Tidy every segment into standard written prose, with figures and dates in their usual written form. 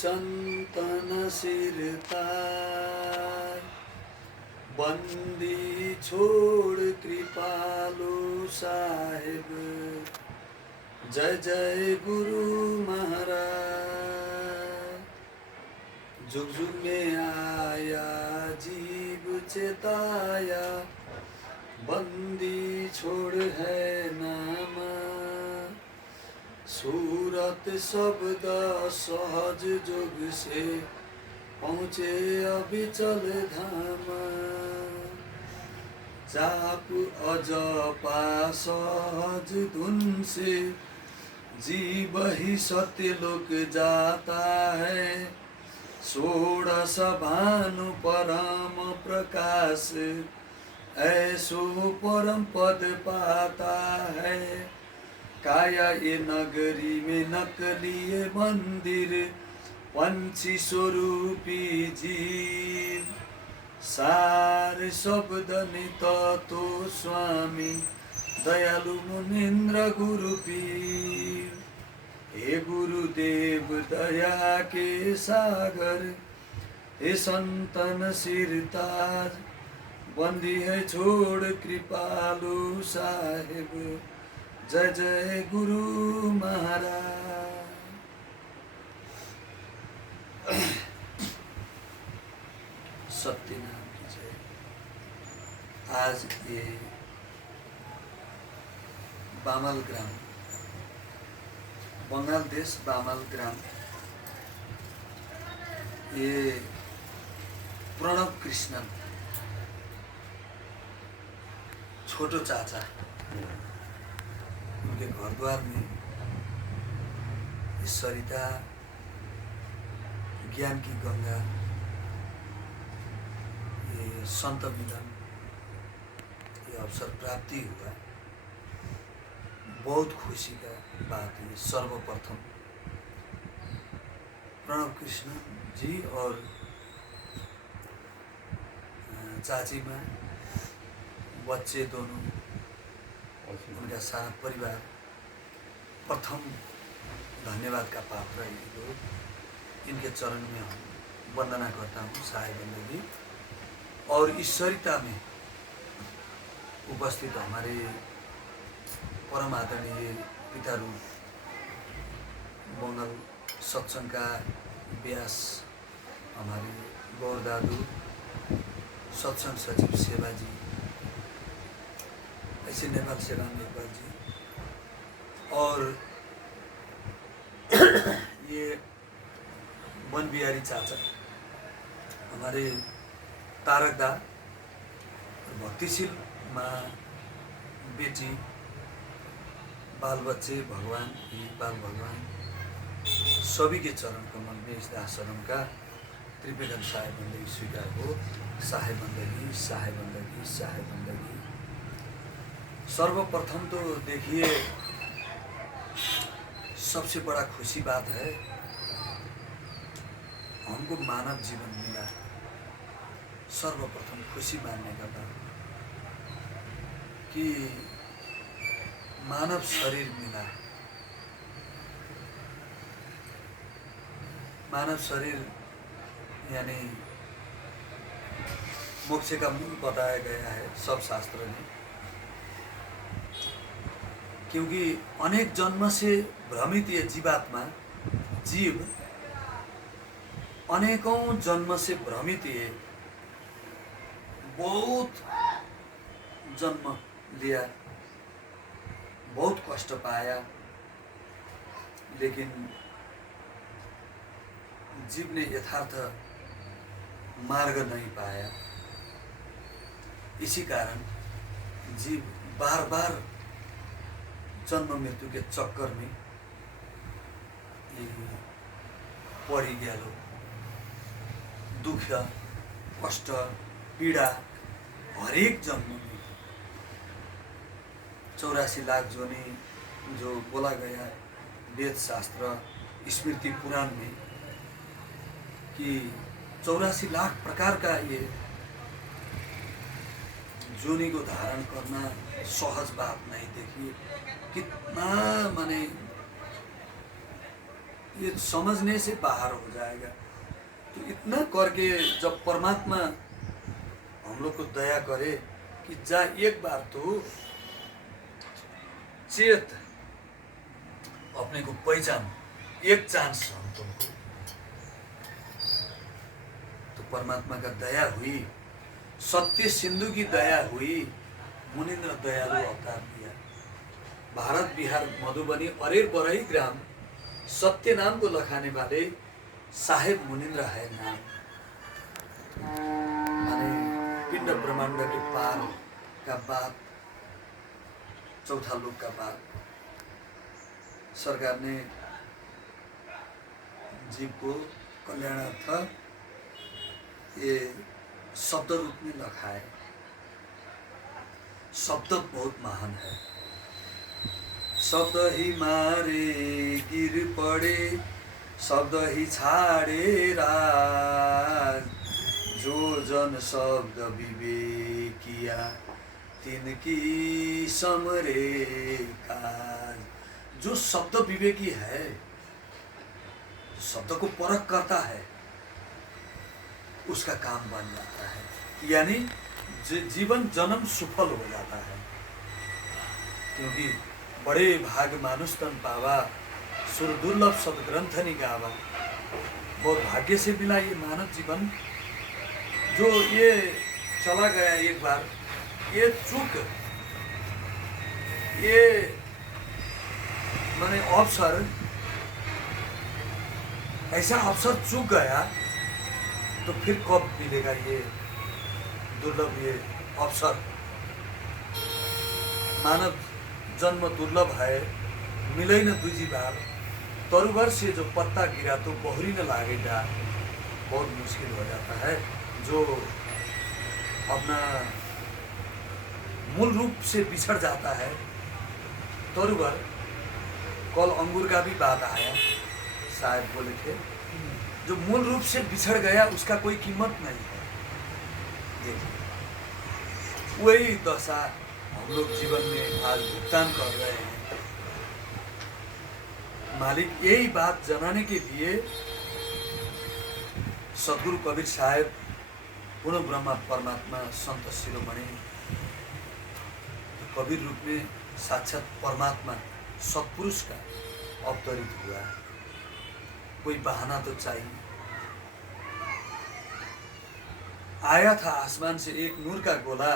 सन्तन सिरताज, बन्दी छोड कृपालु साहेब। जय जय गुरु महाराज। जुग जुग में आया जीव चेताया, बंदी छोड़ है नाम। सूरत शब्द सहज जोग से पहुँचे अविचल धाम। जाप अजपा सहज धुन से जीव ही सत्यलोक जाता है। षोडश भानु परम प्रकाश, ऐसो परम पद पाता है। काया ये नगरी में नकली मंदिर, पंछी स्वरूपी जीव। सार शब्द नित तो स्वामी, दयालु मुनीन्द्र गुरु पीर। हे गुरुदेव दया के सागर, हे संतन सिरताज, बंदी है छोड़ कृपालु साहेब। जय जय गुरु महाराज। सत्य नाम की जय। आज ये बामल ग्राम, बंगाल देश बामल ग्राम, ये प्रणव कृष्णन छोटो चाचा, उनके घर द्वार में सरिता ज्ञान की गंगा, ये संत मिलन, ये अवसर प्राप्ति हुआ। बहुत खुशी का बात है। सर्वप्रथम प्रणव कृष्ण जी और चाची माँ, बच्चे दोनों, उनका सारा परिवार प्रथम धन्यवाद का पात्र है ये लोग। इनके चरण में हम वंदना करता हूँ साहेब बंदगी। और इस सरिता में उपस्थित हमारे परम आदरणीय पितारू, बंगाल सत्संग का व्यास हमारे गौर दादू, सत्संग सचिव सेवाजी, ऐसे नेपाल सेवा नेपाल जी, और ये वन बिहारी चाचा हमारे तारक दा, भक्तिशील माँ, बेटी, बाल बच्चे, भगवान ही बाल भगवान, सभी के चरण कमल में इस आश्रम का त्रिपेटन साहेब बंदगी स्वीकार हो। साहेब बंदगी, साहेब बंदगी, साहेब बंदगी। सर्वप्रथम तो देखिए, सबसे बड़ा खुशी बात है, हमको मानव जीवन मिला। सर्वप्रथम खुशी मानने का बात कि मानव शरीर मिला। मानव शरीर यानी मोक्ष का मूल बताया गया है सब शास्त्र में। क्योंकि अनेक जन्म से भ्रमित ये जीवात्मा, जीव अनेकों जन्म से भ्रमित ये बहुत जन्म लिया, बहुत कष्ट पाया, लेकिन जीव ने यथार्थ मार्ग नहीं पाया। इसी कारण जीव बार बार जन्म मृत्यु के चक्कर में पड़ी गया। लोग दुख, कष्ट, पीड़ा हरेक जन्म में 84 लाख जोनी जो बोला गया वेद शास्त्र स्मृति पुराण में कि 84 लाख प्रकार का ये जोनी को धारण करना सहज बात नहीं। देखिए कितना माने ये समझने से बाहर हो जाएगा। तो इतना करके जब परमात्मा हम लोग को दया करे कि जा एक बार तो चेत, अपने को पहचान, एक चांस हम तुमको, तो परमात्मा का दया हुई, सत्य सिंधु की दया हुई, मुनिन्द्र दयालु अवतार दिया। भारत बिहार मधुबनी अरेर बरही ग्राम सत्य नाम को लखाने वाले साहेब मुनिन्द्र है नाम। माने पिंड ब्रह्मांड के पार का बात, चौथा लोक का बात सरकार ने जीव को कल्याणार्थ ये शब्द रूप में लखाए। शब्द बहुत महान है। शब्द ही मारे गिर पड़े, शब्द ही छाड़े राज, जो जन शब्द विवेकिया तिनकी समरे काज। जो शब्द विवेकी है, शब्द को परख करता है, उसका काम बन जाता है, यानी जीवन जन्म सफल हो जाता है। क्योंकि बड़े भाग मानुष तन पावा, सुर दुर्लभ सदग्रंथ निगावा। बहुत भाग्य से मिला ये मानव जीवन, जो ये चला गया एक बार, ये चूक, ये माने अवसर, ऐसा अवसर चूक गया तो फिर कब मिलेगा ये दुर्लभ ये अवसर। मानव जन्म दुर्लभ है, मिले न दूजी बार। तरुवर से जो पत्ता गिरा तो बहुरी न लागेगा, बहुत मुश्किल हो जाता है। जो अपना मूल रूप से बिछड़ जाता है, तरुवर, कल अंगूर का भी बात आया, शायद बोले थे, जो मूल रूप से बिछड़ गया उसका कोई कीमत नहीं है। देखिए वही दशा हम लोग जीवन में आज भुगतान कर रहे हैं। मालिक यही बात जनाने के लिए सदगुरु कबीर साहेब पुनः ब्रह्मा परमात्मा संत शिरोमणि कबीर रूप में साक्षात परमात्मा सत्पुरुष का अवतरित हुआ। कोई बहाना तो चाहिए। आया था आसमान से एक नूर का गोला,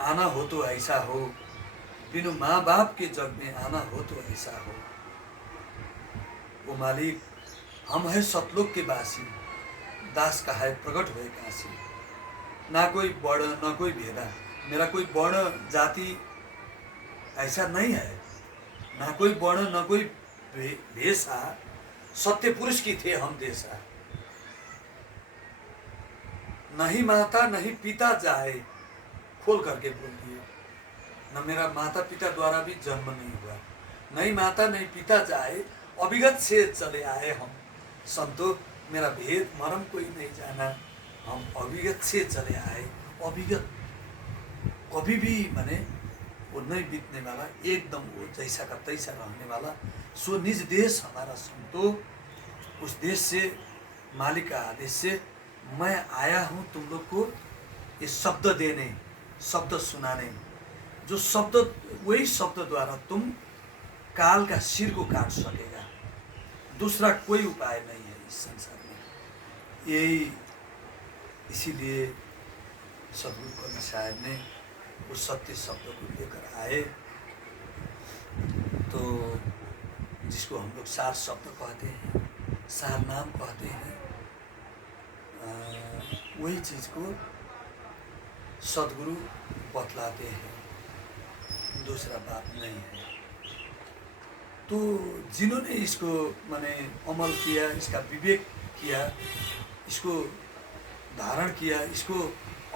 आना हो तो ऐसा हो, बिनु माँ बाप के जग में आना हो तो ऐसा हो। वो मालिक हम है सतलोक के वासी, दास का है प्रकट हुए काशी। ना कोई वर्ण ना कोई भेदा, मेरा कोई वर्ण जाति ऐसा नहीं है, ना कोई वर्ण ना कोई भेषा, सत्य पुरुष की थे हम देशा। नहीं माता नहीं पिता जाए, खोल करके बोलिए, न मेरा माता पिता द्वारा भी जन्म नहीं हुआ। नहीं माता नहीं पिता जाए, अभिगत से चले आए हम संतो, मेरा भेद मरम कोई नहीं जाना, हम अभिगत से चले आए। अभिगत कभी भी माने वो नहीं बीतने वाला, एकदम वो जैसा का तैसा रहने वाला। सो निज देश हमारा संतो, उस देश से मालिक का आदेश से मैं आया हूँ तुम लोग को ये शब्द देने, शब्द सुनाने। जो शब्द, वही शब्द द्वारा तुम काल का सिर को काट सकेगा। दूसरा कोई उपाय नहीं है इस संसार में। यही इसीलिए सदगुरु कबीर साहब ने उस सत्य शब्द को लेकर आए, तो जिसको हम लोग सार शब्द कहते हैं, सार नाम कहते हैं, वही चीज़ को सदगुरु बतलाते हैं, दूसरा बात नहीं है। तो जिन्होंने इसको माने अमल किया, इसका विवेक किया, इसको धारण किया, इसको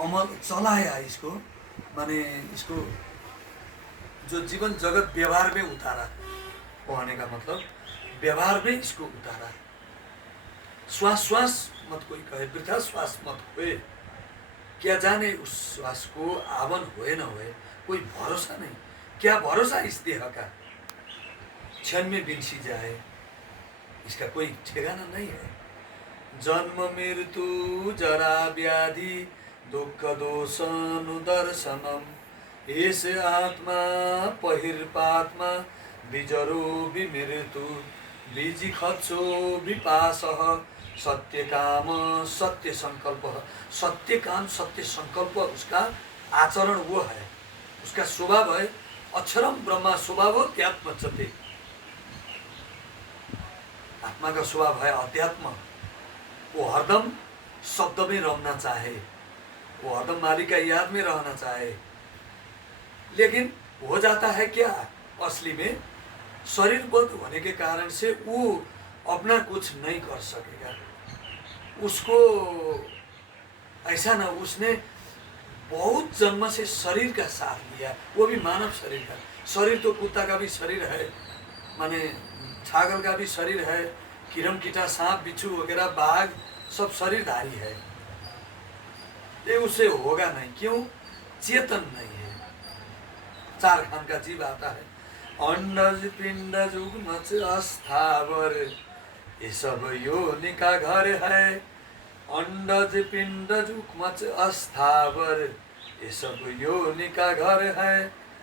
अमल चलाया, इसको माने इसको जो जीवन जगत व्यवहार में उतारा, कहने का मतलब व्यवहार में इसको उतारा। श्वास श्वास मत कोई कहे, वृथा श्वास मत होए, क्या जाने उस श्वास को आवन होए न होए, कोई भरोसा नहीं। क्या भरोसा इस देह का, क्षण में बिनसी जाए, इसका कोई ठेगाना नहीं है। जन्म मृत्यु जरा व्याधि दुख दोष अनुदर्शनम, एस आत्मा पहिर्पात्मा बिजरो विमृत्यु, बीजी खच्चो विपासः सत्य काम सत्य संकल्प। सत्य काम सत्य संकल्प उसका आचरण वो है, उसका स्वभाव है। अक्षरम ब्रह्मा स्वभाव अध्यात्मचते, आत्मा का स्वभाव है अध्यात्म। वो हरदम शब्द में रहना चाहे, वो हरदम मालिक का याद में रहना चाहे, लेकिन हो जाता है क्या असली में, शरीरबद्ध होने के कारण से वो अपना कुछ नहीं कर सकेगा। उसको ऐसा ना, उसने बहुत जन्म से शरीर का साथ लिया, वो भी मानव शरीर का। शरीर तो कुत्ता का भी शरीर है, माने छागल का भी शरीर है, कीड़म कीटा सांप बिच्छू वगैरह बाघ सब शरीरधारी है। ये उसे होगा नहीं, क्यों? चेतन नहीं है। चार खान का जीव आता है, अंडज पिंडज उगमच अस्थावर, ये सब योनि का घर है। अंडज पिंडज उगमच अस्थावर, ये सब योनि का घर है।